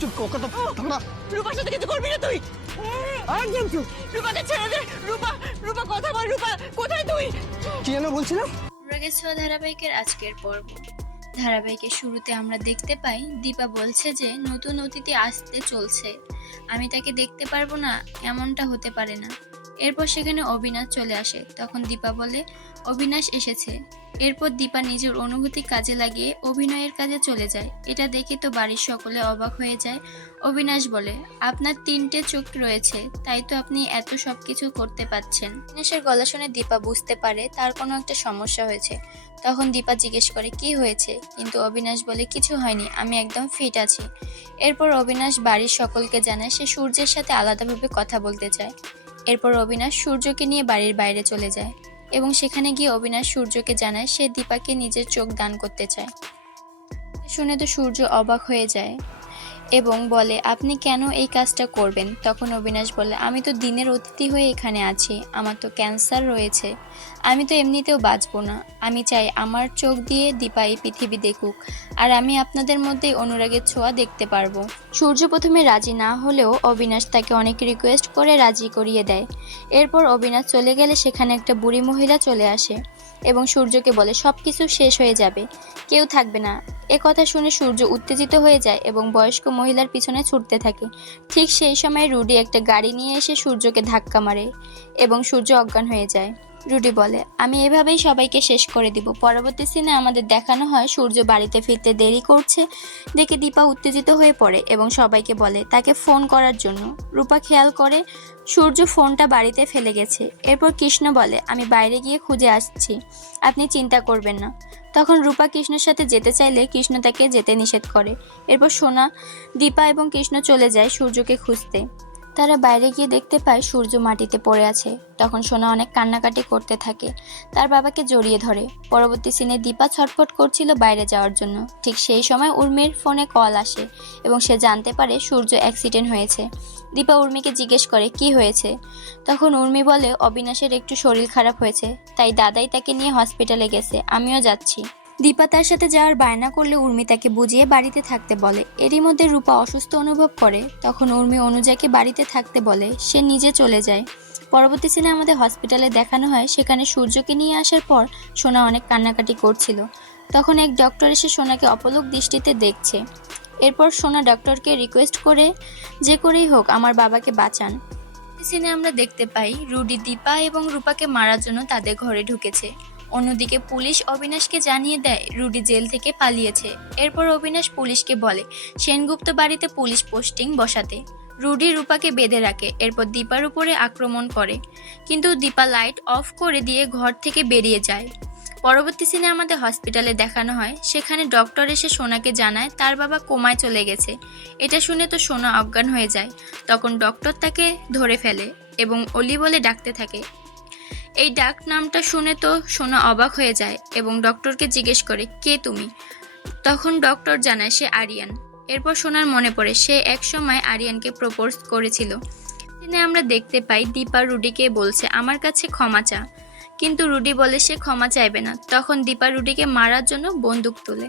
চুপ কথা থাক না। রূপার সাথে কিছু করবি না তুই। একদম চুপ। রূপাকে ছেড়ে দে। রূপা, রূপা কথা বল। রূপা কোথায় তুই? কি যেন বলছিলাম? অনুরাগের ছোঁয়া ধারাবাহিকের আজকের পর্ব। ধারাবাহিকের শুরুতে আমরা দেখতে পাই দীপা বলছে যে নতুন অতিথি আসতে চলছে, আমি তাকে দেখতে পারবো না, এমনটা হতে পারে না। এরপর সেখানে অবিনাশ চলে আসে। তখন দীপা বলে অবিনাশ এসেছে। এরপর দীপা নিজের অনুভূতি কাজে লাগিয়ে অভিনয়ের কাজে চলে যায়। এটা দেখে তো বাড়ির সকলে অবাক হয়ে যায়। অবিনাশ বলে আপনার 3টে চোখ রয়েছে, তাই তো আপনি এত সবকিছু করতে পারছেন। অবিনাশের গলা শুনে দীপা বুঝতে পারে তার কোনো একটা সমস্যা হয়েছে। তখন দীপা জিজ্ঞেস করে কি হয়েছে, কিন্তু অবিনাশ বলে কিছু হয়নি, আমি একদম ফিট আছি। এরপর অবিনাশ বাড়ির সকলকে জানায় সে সূর্যের সাথে আলাদাভাবে কথা বলতে চায়। এরপর অবিনাশ সূর্যকে নিয়ে বাড়ির বাইরে চলে যায় এবং সেখানে গিয়ে অবিনাশ সূর্যকে জানায় সে দীপাকে নিজের চোখ দান করতে চায়। শুনে তো সূর্য অবাক হয়ে যায় এবং বলে আপনি কেন এই কাজটা করবেন। তখন অবিনাশ বলে আমি তো দিনের অতিথি হয়ে এখানে আছি, আমার তো ক্যান্সার রয়েছে, আমি তো এমনিতেও বাঁচবো না। আমি চাই আমার চোখ দিয়ে দীপা এই পৃথিবী দেখুক, আর আমি আপনাদের মধ্যে অনুরাগের ছোঁয়া দেখতে পারবো। সূর্য প্রথমে রাজি না হলেও অবিনাশ তাকে অনেক রিকোয়েস্ট করে রাজি করিয়ে দেয়। এরপর অবিনাশ চলে গেলে সেখানে একটা বুড়ি মহিলা চলে আসে এবং সূর্যকে বলে সবকিছু শেষ হয়ে যাবে, কেউ থাকবে না। কথা শুনে সূর্য উত্তেজিত হয়ে যায় এবং বয়স্ক মহিলার পিছনে ছুটতে থাকে। ঠিক সেই সময় রুডি একটা গাড়ি নিয়ে এসে সূর্যকে ধাক্কা মারে এবং সূর্য অজ্ঞান হয়ে যায়। রুডি বলে আমি এভাবেই সবাইকে শেষ করে দিব। পরবর্তী সিনে আমাদের দেখানো হয় সূর্য বাড়িতে ফিরতে দেরি করছে দেখে দীপা উত্তেজিত হয়ে পড়ে এবং সবাইকে বলে তাকে ফোন করার জন্য। রূপা খেয়াল করে সূর্য ফোনটা বাড়িতে ফেলে গেছে। এরপর কৃষ্ণ বলে আমি বাইরে গিয়ে খুঁজে আসছি, আপনি চিন্তা করবেন না। তখন রূপা কৃষ্ণের সাথে যেতে চাইলে কৃষ্ণ তাকে যেতে নিষেধ করে। এরপর সোনা, দীপা এবং কৃষ্ণ চলে যায় সূর্যকে খুঁজতে। তারা বাইরে গিয়ে দেখতে পায় সূর্য মাটিতে পড়ে আছে। তখন সোনা অনেক কান্নাকাটি করতে থাকে, তার বাবাকে জড়িয়ে ধরে। পরবর্তী সিনে দীপা ছটফট করছিল বাইরে যাওয়ার জন্য। ঠিক সেই সময় উর্মির ফোনে কল আসে এবং সে জানতে পারে সূর্য অ্যাক্সিডেন্ট হয়েছে। দীপা উর্মিকে জিজ্ঞেস করে কি হয়েছে। তখন উর্মি বলে অবিনাশের একটু শরীর খারাপ হয়েছে, তাই দাদাই তাকে নিয়ে হসপিটালে গেছে, আমিও যাচ্ছি। দীপা তার সাথে যাওয়ার বায়না করলে উর্মি তাকে বুঝিয়ে বাড়িতে থাকতে বলে। এরই মধ্যে রূপা অসুস্থ অনুভব করে। তখন উর্মি অনুজাকে বাড়িতে থাকতে বলে, সে নিজে চলে যায়। পরবর্তী সিনে আমাদের হসপিটালে দেখানো হয় সেখানে সূর্যকে নিয়ে আসার পর সোনা অনেক কান্নাকাটি করছিল। তখন এক ডক্টর এসে সোনাকে অপলক দৃষ্টিতে দেখছে। এরপর সোনা ডক্টরকে রিকোয়েস্ট করে যে করেই হোক আমার বাবাকে বাঁচান। সিনে আমরা দেখতে পাই রুডি দীপা এবং রূপাকে মারার জন্য তাদের ঘরে ঢুকেছে। অন্যদিকে পুলিশ অবিনাশকে জানিয়ে দেয় রুডি জেল থেকে পালিয়েছে। এরপর অবিনাশ পুলিশকে বলে সেনগুপ্ত বাড়িতে পুলিশ পোস্টিং বসাতে। রুডি রূপাকে বেঁধে রাখে। এরপর দীপার উপরে আক্রমণ করে, কিন্তু দীপা লাইট অফ করে দিয়ে ঘর থেকে বেরিয়ে যায়। পরবর্তী সিনে আমাদের হসপিটালে দেখানো হয় সেখানে ডক্টর এসে সোনাকে জানায় তার বাবা কোমায় চলে গেছে। এটা শুনে তো সোনা অজ্ঞান হয়ে যায়। তখন ডক্টর তাকে ধরে ফেলে এবং অলি বলে ডাকতে থাকে। এই ডাক নামটা শুনে তো সোনা অবাক হয়ে যায় এবং ডক্টরকে জিজ্ঞেস করে কে তুমি। তখন ডক্টর জানায় সে আরিয়ান। এরপর সোনার মনে পড়ে সে এক সময় আরিয়ানকে প্রপোজ করেছিল। দিনে আমরা দেখতে পাই দীপা রুডিকে বলছে আমার কাছে ক্ষমা চা, কিন্তু রুডি বলে সে ক্ষমা চাইবে না। তখন দীপা রুডিকে মারার জন্য বন্দুক তোলে।